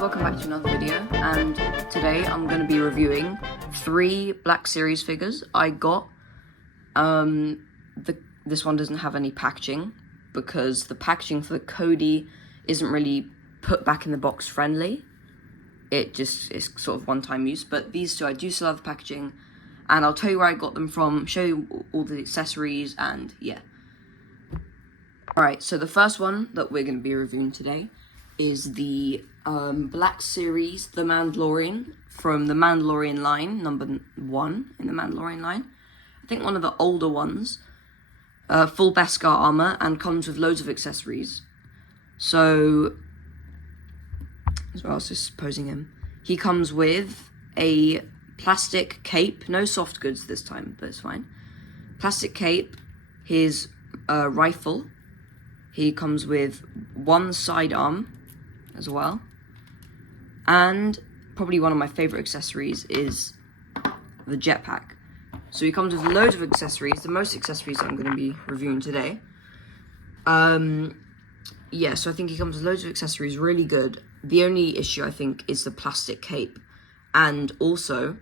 welcome back to another video, and today I'm going to be reviewing 3 Black Series figures I got. This one doesn't have any packaging, because the packaging for the Cody isn't really put back in the box friendly. It just is sort of one-time use, but these two I do still have the packaging, and I'll tell you where I got them from, show you all the accessories, and yeah. Alright, so the first one that we're going to be reviewing today is the Black Series, the Mandalorian, from the Mandalorian line, number 1 in the Mandalorian line. I think one of the older ones. Full Beskar armor, and comes with loads of accessories. So, as well as just posing him. He comes with a plastic cape, no soft goods this time, but it's fine. Plastic cape, his rifle. He comes with 1 sidearm as well. And probably one of my favorite accessories is the jetpack. So he comes with loads of accessories, the most accessories that I'm going to be reviewing today. Yeah, so I think he comes with loads of accessories, really good. The only issue, I think, is the plastic cape. And also,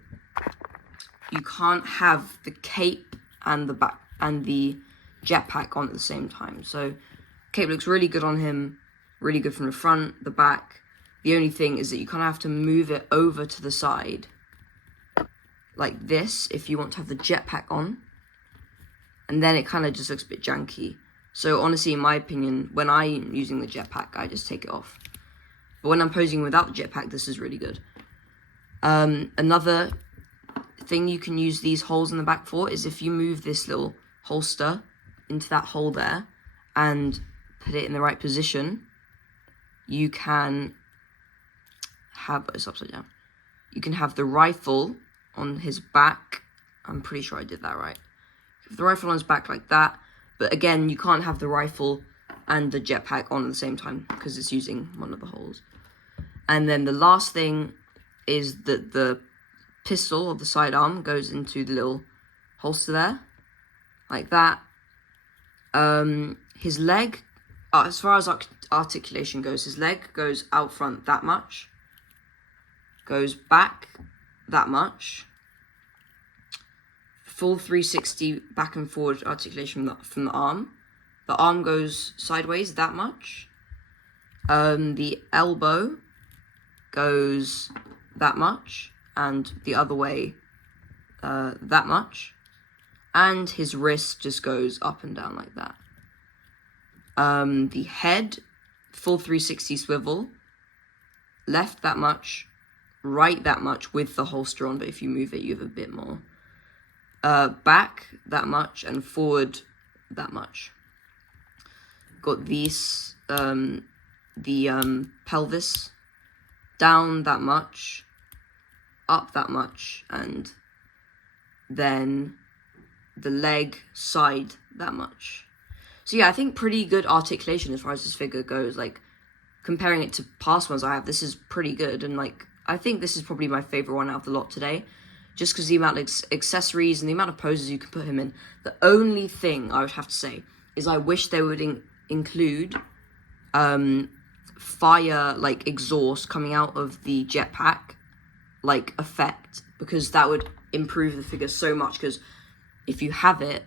you can't have the cape and the back and the jetpack on at the same time. So cape looks really good on him, really good from the front, the back. The only thing is that you kind of have to move it over to the side, like this, if you want to have the jetpack on. And then it kind of just looks a bit janky. So honestly, in my opinion, when I'm using the jetpack, I just take it off. But when I'm posing without the jetpack, this is really good. Another thing you can use these holes in the back for is if you move this little holster into that hole there and put it in the right position, you can have, it's upside down, you can have the rifle on his back. I'm pretty sure I did that right. The rifle on his back like that, but again, you can't have the rifle and the jetpack on at the same time because it's using one of the holes. And then the last thing is that the pistol or the sidearm goes into the little holster there, like that. His leg, as far as articulation goes, his leg goes out front that much, goes back that much, full 360 back and forward articulation from the arm. The arm goes sideways that much. The elbow goes that much, and the other way that much. And his wrist just goes up and down like that. The head, full 360 swivel, left that much, right that much with the holster on, but if you move it, you have a bit more. Back that much, and forward that much. Got these, the pelvis down that much, up that much, and then the leg side that much. So yeah, I think pretty good articulation as far as this figure goes. Like, comparing it to past ones I have, this is pretty good, and like, I think this is probably my favorite one out of the lot today, just because the amount of accessories and the amount of poses you can put him in. The only thing I would have to say is I wish they would include fire, like, exhaust coming out of the jetpack, like, effect, because that would improve the figure so much, because if you have it,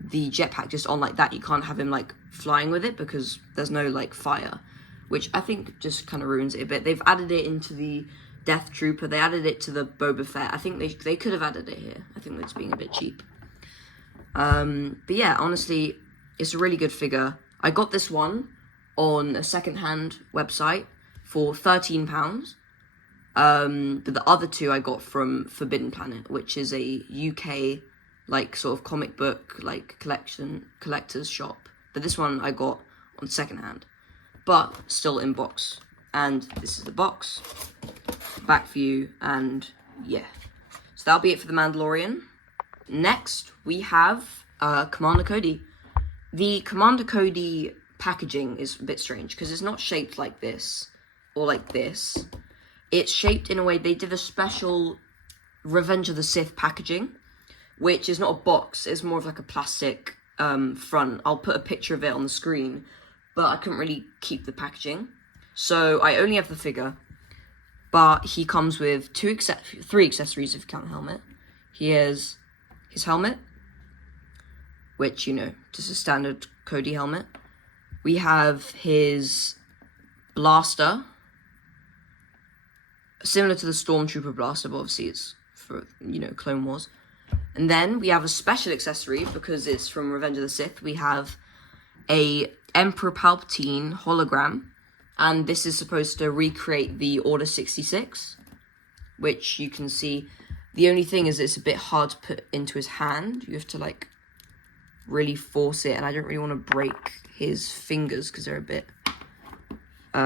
the jetpack just on like that, you can't have him, like, flying with it, because there's no, like, fire, which I think just kind of ruins it a bit. They've added it into the Death Trooper, they added it to the Boba Fett. I think they could have added it here. I think that's being a bit cheap. But yeah, honestly, it's a really good figure. I got this one on a second-hand website for £13. But the other two I got from Forbidden Planet, which is a UK, like, sort of comic book, like, collector's shop. But this one I got on second-hand, but still in box. And this is the box, back view, and yeah. So that'll be it for the Mandalorian. Next, we have Commander Cody. The Commander Cody packaging is a bit strange, because it's not shaped like this, or like this. It's shaped in a way, they did a special Revenge of the Sith packaging, which is not a box, it's more of like a plastic front. I'll put a picture of it on the screen, but I couldn't really keep the packaging. So I only have the figure. but he comes with three accessories if you count the helmet. He has his helmet, which, you know, just a standard Cody helmet. We have his blaster, similar to the Stormtrooper blaster, but obviously it's for, you know, Clone Wars. And then we have a special accessory, because it's from Revenge of the Sith. We have a Emperor Palpatine hologram, and this is supposed to recreate the Order 66, which you can see. The only thing is it's a bit hard to put into his hand. You have to, like, really force it, and I don't really want to break his fingers because they're a bit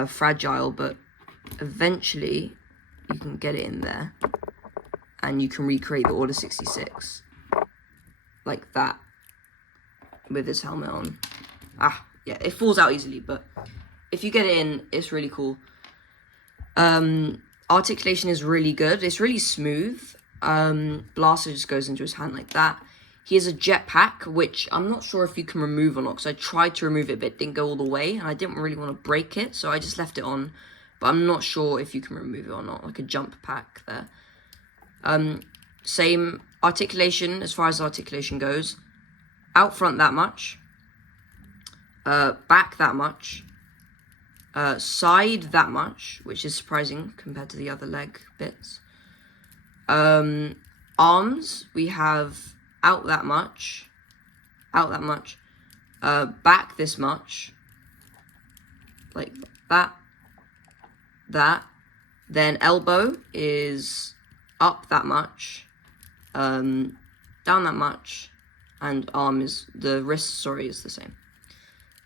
fragile, but eventually you can get it in there and you can recreate the Order 66 like that with his helmet on. Yeah, it falls out easily, but if you get it in, it's really cool. Articulation is really good. It's really smooth. Blaster just goes into his hand like that. He has a jetpack, which I'm not sure if you can remove or not, because I tried to remove it, but it didn't go all the way, and I didn't really want to break it, so I just left it on. But I'm not sure if you can remove it or not, like a jump pack there. Same articulation, as far as articulation goes. Out front that much. Back that much. Side that much, which is surprising compared to the other leg bits. Arms, we have out that much, back this much, like that, then elbow is up that much, down that much, and arm is, the wrist, is the same.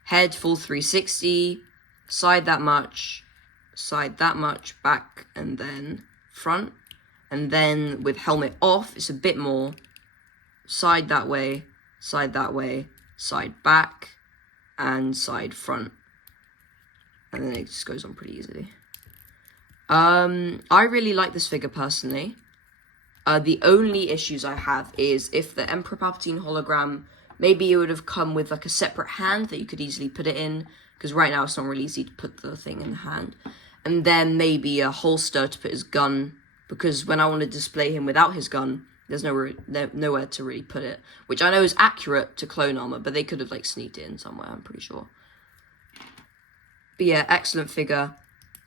Head, full 360, side that much, back, and then front. And then with helmet off, it's a bit more side that way, side back, and side front. And then it just goes on pretty easily. I really like this figure personally. The only issues I have is if the Emperor Palpatine hologram, maybe it would have come with like a separate hand that you could easily put it in, because right now it's not really easy to put the thing in the hand. And then maybe a holster to put his gun, because when I want to display him without his gun, there's nowhere to really put it, which I know is accurate to clone armor, but they could have like sneaked it in somewhere, I'm pretty sure. But yeah, excellent figure.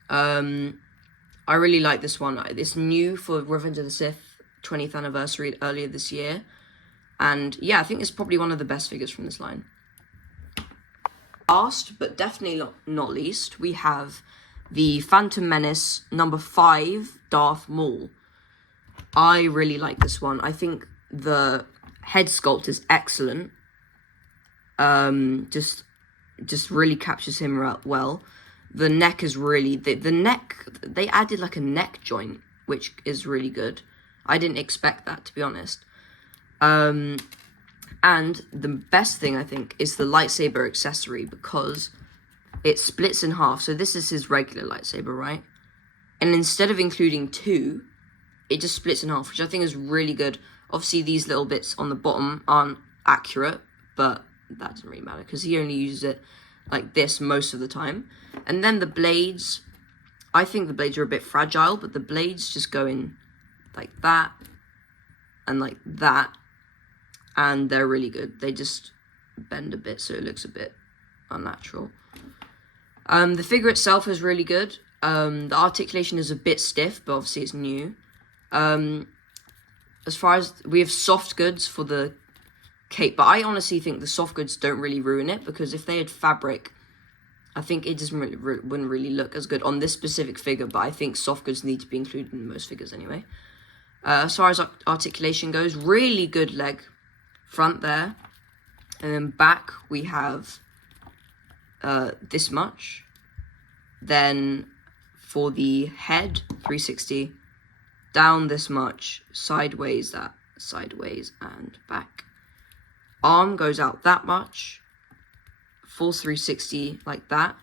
I really like this one. It's new for Revenge of the Sith 20th anniversary earlier this year, and yeah, I think it's probably one of the best figures from this line. Last, but definitely not least, we have the Phantom Menace number 5 Darth Maul. I really like this one. I think the head sculpt is excellent. Just really captures him well. The neck is really, the neck, they added like a neck joint, which is really good. I didn't expect that, to be honest. And the best thing, I think, is the lightsaber accessory, because it splits in half. So this is his regular lightsaber, right? And instead of including 2, it just splits in half, which I think is really good. Obviously, these little bits on the bottom aren't accurate, but that doesn't really matter, because he only uses it like this most of the time. And then the blades, I think the blades are a bit fragile, but the blades just go in like that and like that, and they're really good. They just bend a bit, so it looks a bit unnatural. The figure itself is really good. The articulation is a bit stiff, but obviously it's new. As far as, we have soft goods for the cape, but I honestly think the soft goods don't really ruin it, because if they had fabric, I think it just wouldn't really look as good on this specific figure, but I think soft goods need to be included in most figures anyway. As far as articulation goes, really good leg front there, and then back we have this much. Then for the head, 360, down this much, sideways and back. Arm goes out that much, full 360 like that.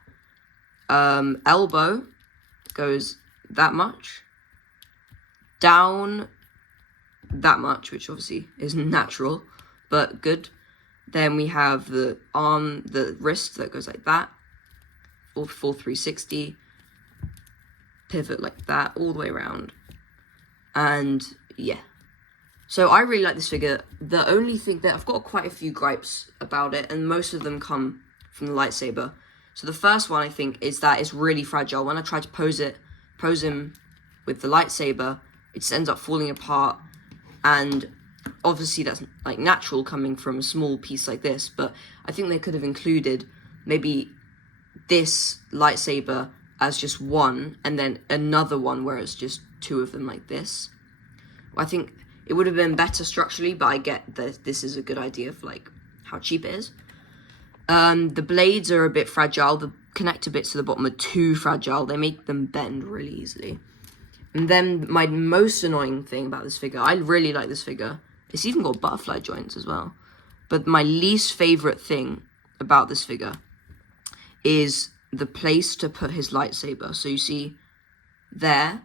Elbow goes that much, down that much, which obviously isn't natural, but good. Then we have the arm, the wrist that goes like that, full 360, pivot like that all the way around. And yeah. So I really like this figure. The only thing that I've got quite a few gripes about it, and most of them come from the lightsaber. So the first one, I think, is that it's really fragile. When I try to pose him with the lightsaber, it just ends up falling apart. And obviously that's like natural coming from a small piece like this, but I think they could have included maybe this lightsaber as just one, and then another one where it's just two of them like this. I think it would have been better structurally, but I get that this is a good idea for like how cheap it is. The blades are a bit fragile. The connector bits to the bottom are too fragile. They make them bend really easily. And then my most annoying thing about this figure, I really like this figure. It's even got butterfly joints as well. But my least favorite thing about this figure is the place to put his lightsaber. So you see there,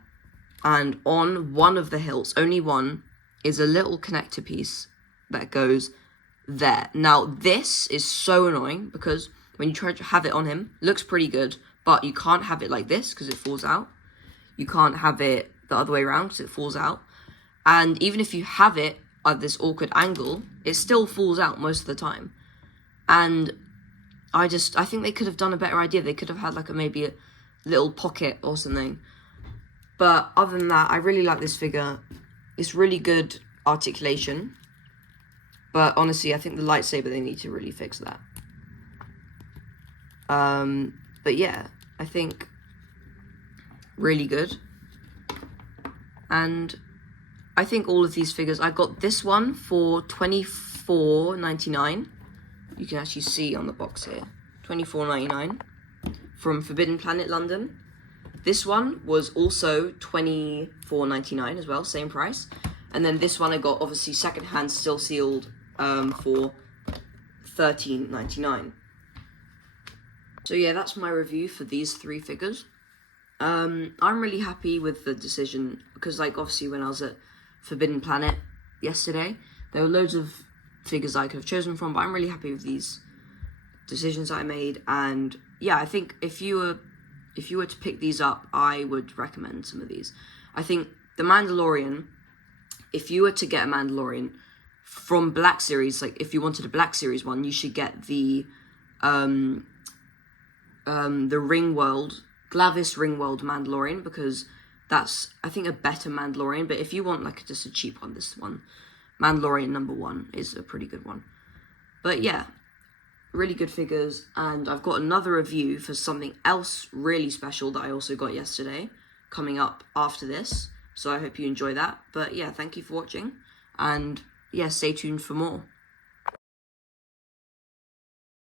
and on one of the hilts, only one, is a little connector piece that goes there. Now, this is so annoying because when you try to have it on him, it looks pretty good, but you can't have it like this because it falls out. You can't have it the other way around because it falls out. And even if you have it at this awkward angle, it still falls out most of the time. And I think they could have done a better idea. They could have had like maybe a little pocket or something. But other than that, I really like this figure. It's really good articulation. But honestly, I think the lightsaber, they need to really fix that. But yeah, I think really good. And I think all of these figures, I got this one for $24.99. You can actually see on the box here, $24.99 from Forbidden Planet London. This one was also $24.99 as well, same price. And then this one I got obviously secondhand, still sealed, for $13.99. So yeah, that's my review for these three figures. I'm really happy with the decision because, like, obviously when I was at Forbidden Planet yesterday, there were loads of figures I could have chosen from, but I'm really happy with these decisions I made. And yeah, I think if you were to pick these up, I would recommend some of these. I think the Mandalorian, if you were to get a Mandalorian from Black Series, like if you wanted a Black Series one, you should get the Ringworld, Glavis Ringworld Mandalorian, because that's, I think, a better Mandalorian. But if you want like just a cheap one, this one, Mandalorian #1 is a pretty good one. But yeah, really good figures. And I've got another review for something else really special that I also got yesterday coming up after this. So I hope you enjoy that. But yeah, thank you for watching. And yeah, stay tuned for more.